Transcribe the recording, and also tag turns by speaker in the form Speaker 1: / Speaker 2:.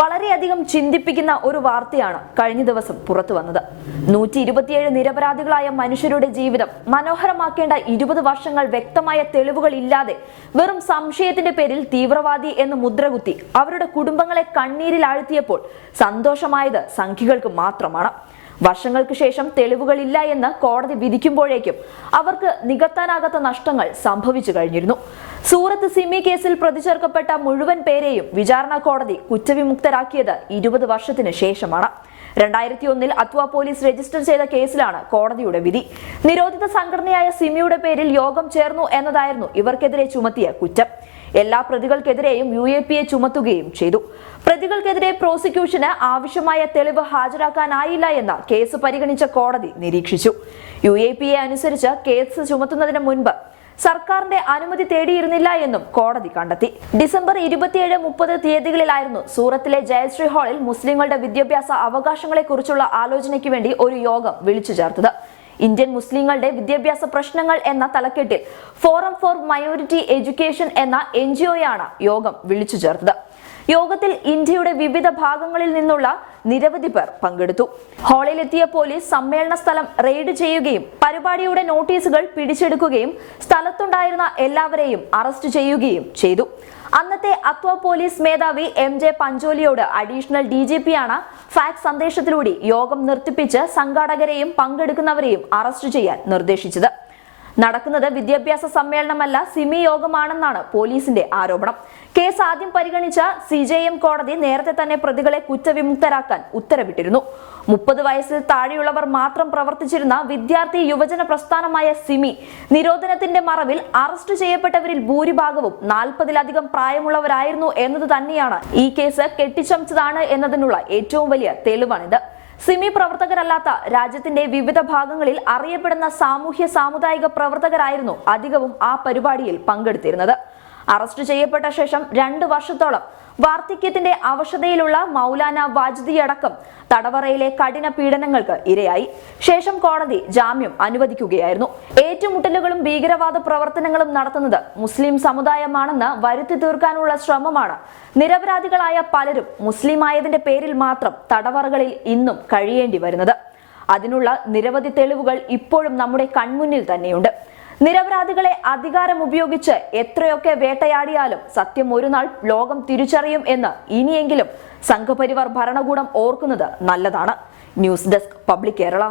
Speaker 1: വളരെയധികം ചിന്തിപ്പിക്കുന്ന ഒരു വാർത്തയാണ് കഴിഞ്ഞ ദിവസം പുറത്തു വന്നത്. നൂറ്റി ഇരുപത്തിയേഴ് നിരപരാധികളായ മനുഷ്യരുടെ ജീവിതം മനോഹരമാക്കേണ്ട ഇരുപത് വർഷങ്ങൾ വ്യക്തമായ തെളിവുകൾ ഇല്ലാതെ വെറും സംശയത്തിന്റെ പേരിൽ തീവ്രവാദി എന്ന് മുദ്രകുത്തി അവരുടെ കുടുംബങ്ങളെ കണ്ണീരിൽ ആഴ്ത്തിയപ്പോൾ സന്തോഷമായത് സംഖ്യകൾക്ക് മാത്രമാണ്. വർഷങ്ങൾക്ക് ശേഷം തെളിവുകളില്ല എന്ന് കോടതി വിധിക്കുമ്പോഴേക്കും അവർക്ക് നികത്താനാകാത്ത നഷ്ടങ്ങൾ സംഭവിച്ചു കഴിഞ്ഞിരുന്നു. സൂറത്ത് സിമി കേസിൽ പ്രതിചേർക്കപ്പെട്ട മുഴുവൻ പേരെയും വിചാരണ കോടതി കുറ്റവിമുക്തരാക്കിയത് ഇരുപത് വർഷത്തിന് ശേഷമാണ്. രണ്ടായിരത്തി ഒന്നിൽ അത്വ പോലീസ് രജിസ്റ്റർ ചെയ്ത കേസിലാണ് കോടതിയുടെ വിധി. നിരോധിത സംഘടനയായ സിമിയുടെ പേരിൽ യോഗം ചേർന്നു എന്നതായിരുന്നു ഇവർക്കെതിരെ ചുമത്തിയ കുറ്റം. എല്ലാ പ്രതികൾക്കെതിരെയും യു എ പി എ ചുമത്തുകയും ചെയ്തു. പ്രതികൾക്കെതിരെ പ്രോസിക്യൂഷന് ആവശ്യമായ തെളിവ് ഹാജരാക്കാനായില്ല എന്ന് കേസ് പരിഗണിച്ച കോടതി നിരീക്ഷിച്ചു. യു എ പി എ അനുസരിച്ച് കേസ് ചുമത്തുന്നതിന് മുൻപ് സർക്കാരിന്റെ അനുമതി തേടിയിരുന്നില്ല എന്നും കോടതി കണ്ടെത്തി. ഡിസംബർ ഇരുപത്തിയേഴ് മുപ്പത് തീയതികളിലായിരുന്നു സൂറത്തിലെ ജയശ്രീ ഹാളിൽ മുസ്ലിങ്ങളുടെ വിദ്യാഭ്യാസ അവകാശങ്ങളെക്കുറിച്ചുള്ള ആലോചനയ്ക്ക് വേണ്ടി ഒരു യോഗം വിളിച്ചു ചേർത്തത്. ഇന്ത്യൻ മുസ്ലിങ്ങളുടെ വിദ്യാഭ്യാസ പ്രശ്നങ്ങൾ എന്ന തലക്കെട്ടിൽ forum for minority education N G G ഒയാണ് യോഗം വിളിച്ചു ചേർത്തത്. യോഗത്തിൽ ഇന്ത്യയുടെ വിവിധ ഭാഗങ്ങളിൽ നിന്നുള്ള നിരവധി പേർ പങ്കെടുത്തു. ഹാളിലെത്തിയ പോലീസ് സമ്മേളന സ്ഥലം റെയ്ഡ് ചെയ്യുകയും പരിപാടിയുടെ നോട്ടീസുകൾ പിടിച്ചെടുക്കുകയും സ്ഥലത്തുണ്ടായിരുന്ന എല്ലാവരെയും അറസ്റ്റ് ചെയ്യുകയും ചെയ്തു. അന്നത്തെ അത്വ പോലീസ് മേധാവി എം ജെ പഞ്ചോലിയോട് അഡീഷണൽ ഡി ജി പി ആണ് ഫാക്സ് സന്ദേശത്തിലൂടെ യോഗം നിർത്തിപ്പിച്ച് സംഘാടകരെയും പങ്കെടുക്കുന്നവരെയും അറസ്റ്റ് ചെയ്യാൻ നിർദ്ദേശിച്ചത്. നടക്കുന്നത് വിദ്യാഭ്യാസ സമ്മേളനമല്ല സിമി യോഗമാണെന്നാണ് പോലീസിന്റെ ആരോപണം. കേസ് ആദ്യം പരിഗണിച്ച സി കോടതി നേരത്തെ തന്നെ പ്രതികളെ കുറ്റവിമുക്തരാക്കാൻ ഉത്തരവിട്ടിരുന്നു. മുപ്പത് വയസ്സിൽ താഴെയുള്ളവർ മാത്രം പ്രവർത്തിച്ചിരുന്ന വിദ്യാർത്ഥി യുവജന പ്രസ്ഥാനമായ സിമി നിരോധനത്തിന്റെ മറവിൽ അറസ്റ്റ് ചെയ്യപ്പെട്ടവരിൽ ഭൂരിഭാഗവും നാൽപ്പതിലധികം പ്രായമുള്ളവരായിരുന്നു എന്നത് തന്നെയാണ് ഈ കേസ് കെട്ടിച്ചമച്ചതാണ് എന്നതിനുള്ള ഏറ്റവും വലിയ തെളിവാണിത്. സിമി പ്രവർത്തകരല്ലാത്ത രാജ്യത്തിന്റെ വിവിധ ഭാഗങ്ങളിൽ അറിയപ്പെടുന്ന സാമൂഹ്യ സാമുദായിക പ്രവർത്തകരായിരുന്നു അധികവും ആ പരിപാടിയിൽ പങ്കെടുത്തിരുന്നത്. അറസ്റ്റ് ചെയ്യപ്പെട്ട ശേഷം രണ്ടു വർഷത്തോളം വാർദ്ധക്യത്തിന്റെ അവശതയിലുള്ള മൗലാന വാജ്ദി അടക്കം തടവറയിലെ കഠിന പീഡനങ്ങൾക്ക് ഇരയായി. ശേഷം കോടതി ജാമ്യം അനുവദിക്കുകയായിരുന്നു. ഏറ്റുമുട്ടലുകളും ഭീകരവാദ പ്രവർത്തനങ്ങളും നടത്തുന്നത് മുസ്ലിം സമുദായമാണെന്ന് വരുത്തി തീർക്കാനുള്ള ശ്രമമാണ്. നിരപരാധികളായ പലരും മുസ്ലിമായതിന്റെ പേരിൽ മാത്രം തടവറകളിൽ ഇന്നും കഴിയേണ്ടി വരുന്നത്. അതിനുള്ള നിരവധി തെളിവുകൾ ഇപ്പോഴും നമ്മുടെ കൺമുന്നിൽ തന്നെയുണ്ട്. നിരപരാധികളെ അധികാരം ഉപയോഗിച്ച് എത്രയൊക്കെ വേട്ടയാടിയാലും സത്യം ഒരു നാൾ ലോകം തിരിച്ചറിയും എന്ന് ഇനിയെങ്കിലും സംഘപരിവാർ ഭരണകൂടം ഓർക്കുന്നത് നല്ലതാണ്. News desk public Kerala.